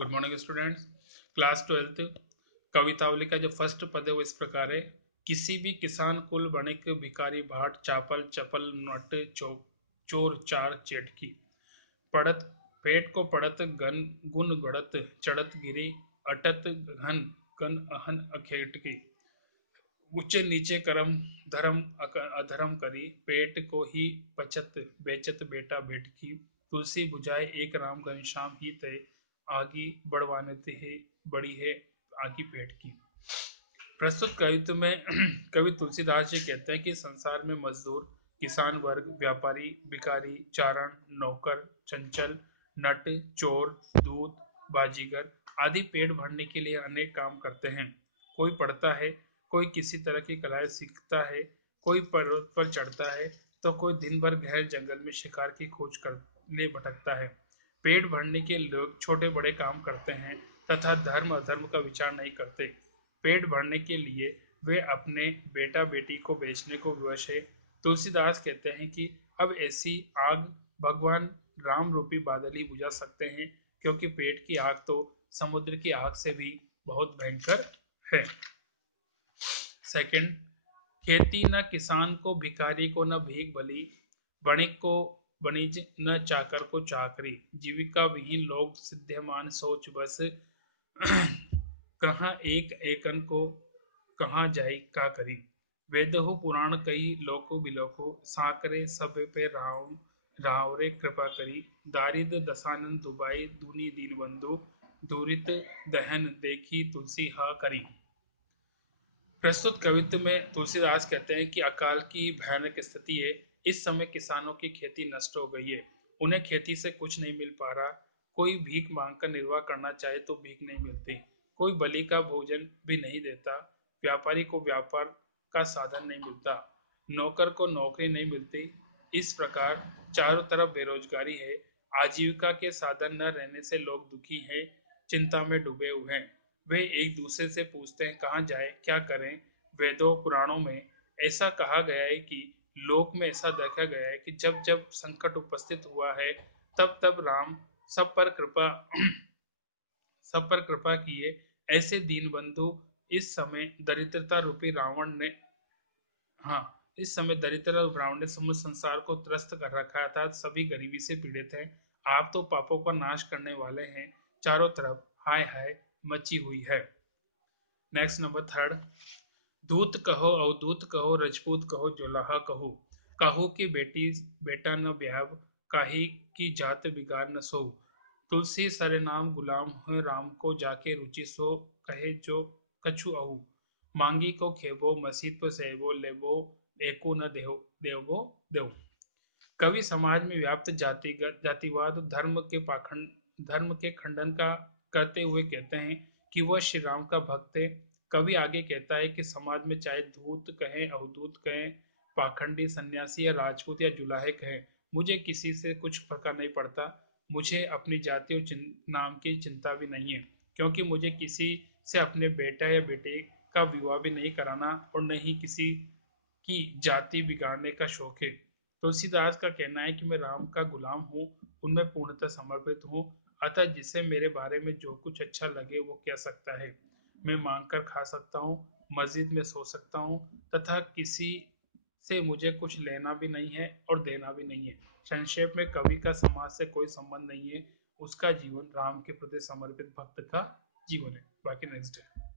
Good morning students. Class 12 Kavitavali का जो first पद है वो इस प्रकार है। किसी भी किसान कुल बणिक भिखारी भाट चापल चपल नट चोर चार चेटकी पड़त पेट को पड़त गन गुन गड़त चढ़त गिरी अटत घन गन अहन अखेटकी ऊंचे नीचे करम धर्म अधर्म करी पेट को ही पचत बेचत बेटा बेटकी तुलसी बुझाए एक राम घनश्याम ही तय आगी बढ़वाने है बड़ी है आगी पेट की। प्रस्तुत कवित्व में कवि तुलसीदास जी कहते हैं कि संसार में मजदूर किसान वर्ग व्यापारी भिखारी चारण नौकर चंचल नट चोर दूत बाजीगर आदि पेट भरने के लिए अनेक काम करते हैं। कोई पढ़ता है, कोई किसी तरह की कलाएं सीखता है, कोई पर्वत पर चढ़ता है तो कोई दिन भर गहरे जंगल में शिकार की खोज करने भटकता है। पेट भरने के लोग छोटे बड़े काम करते हैं तथा धर्म अधर्म का विचार नहीं करते। पेट भरने के लिए वे अपने बेटा बेटी को बेचने को विवश है। तुलसीदास कहते हैं कि अब ऐसी आग भगवान राम रूपी बादल ही बुझा सकते हैं, क्योंकि पेट की आग तो समुद्र की आग से भी बहुत भयंकर है। सेकंड, खेती न किसान को भिखारी को न भीख बली वणिक को वणिज न चाकर को चाकरी जीविका विहीन लोग सिद्धमान सोच बस कहाँ एक एकन को कहाँ जाई का करी वेदहु पुराण कई लोको बिलोको साकरे सब पे रावरे कृपा करी दारिद दसानन दुबाई दूनी दीन बंधु दूरित दहन देखी तुलसी हा करी। प्रस्तुत कवित्व में तुलसीदास कहते हैं कि अकाल की भयानक स्थिति है। इस समय किसानों की खेती नष्ट हो गई है, उन्हें खेती से कुछ नहीं मिल पा रहा। कोई भीख मांगकर निर्वाह करना चाहे तो भीख नहीं मिलती, कोई बलि का भोजन भी नहीं देता, व्यापारी को व्यापार का साधन नहीं मिलता, नौकर को नौकरी नहीं मिलती। इस प्रकार चारों तरफ बेरोजगारी है, आजीविका के साधन न रहने से लोग दुखी हैं, चिंता में डूबे हुए हैं। वे एक दूसरे से पूछते हैं कहाँ जाए क्या करें। वेदों पुराणों में ऐसा कहा गया है कि लोक में ऐसा देखा गया है कि जब जब संकट उपस्थित हुआ है तब तब राम सब पर कृपा सब पर कृपा किए। ऐसे दीनबंधु इस समय दरिद्रता रूपी रावण ने हाँ इस समय दरिद्र रावण ने समस्त संसार को त्रस्त कर रखा था, सभी गरीबी से पीड़ित हैं। आप तो पापों का नाश करने वाले हैं, चारों तरफ हाय हाय मची हुई है। नेक्स्ट नंबर थर्ड, दूत कहो अवधूत कहो रजपूत कहो जोलाहा कहो काहू की बेटी बेटा न ब्याह काहे की जात बिगाड़ न सो तुलसी सरे नाम गुलाम है राम को जाके रुचि सो कहे जो कछु अहू मांगी को खेबो मसीत पर सेबो लेबो एको न देहो देवो देव। कवि समाज में व्याप्त जातिवाद धर्म के खंडन का करते हुए कहते हैं कि वह श्री राम का भक्त है। कवि आगे कहता है कि समाज में चाहे धूत कहें अवधूत कहें पाखंडी सन्यासी या राजपूत या जुलाहे कहें, मुझे किसी से कुछ फर्क नहीं पड़ता। मुझे अपनी जाति और नाम की चिंता भी नहीं है, क्योंकि मुझे किसी से अपने बेटा या बेटे का विवाह भी नहीं कराना और न ही किसी की जाति बिगाड़ने का शौक है। तुलसीदास का कहना है कि मैं राम का गुलाम हूँ, उनमें पूर्णतः समर्पित हूँ, अतः जिसे मेरे बारे में जो कुछ अच्छा लगे वो कह सकता है। मैं मांग कर खा सकता हूँ, मस्जिद में सो सकता हूँ तथा किसी से मुझे कुछ लेना भी नहीं है और देना भी नहीं है। संक्षेप में कवि का समाज से कोई संबंध नहीं है, उसका जीवन राम के प्रति समर्पित भक्त का जीवन है। बाकी नेक्स्ट है।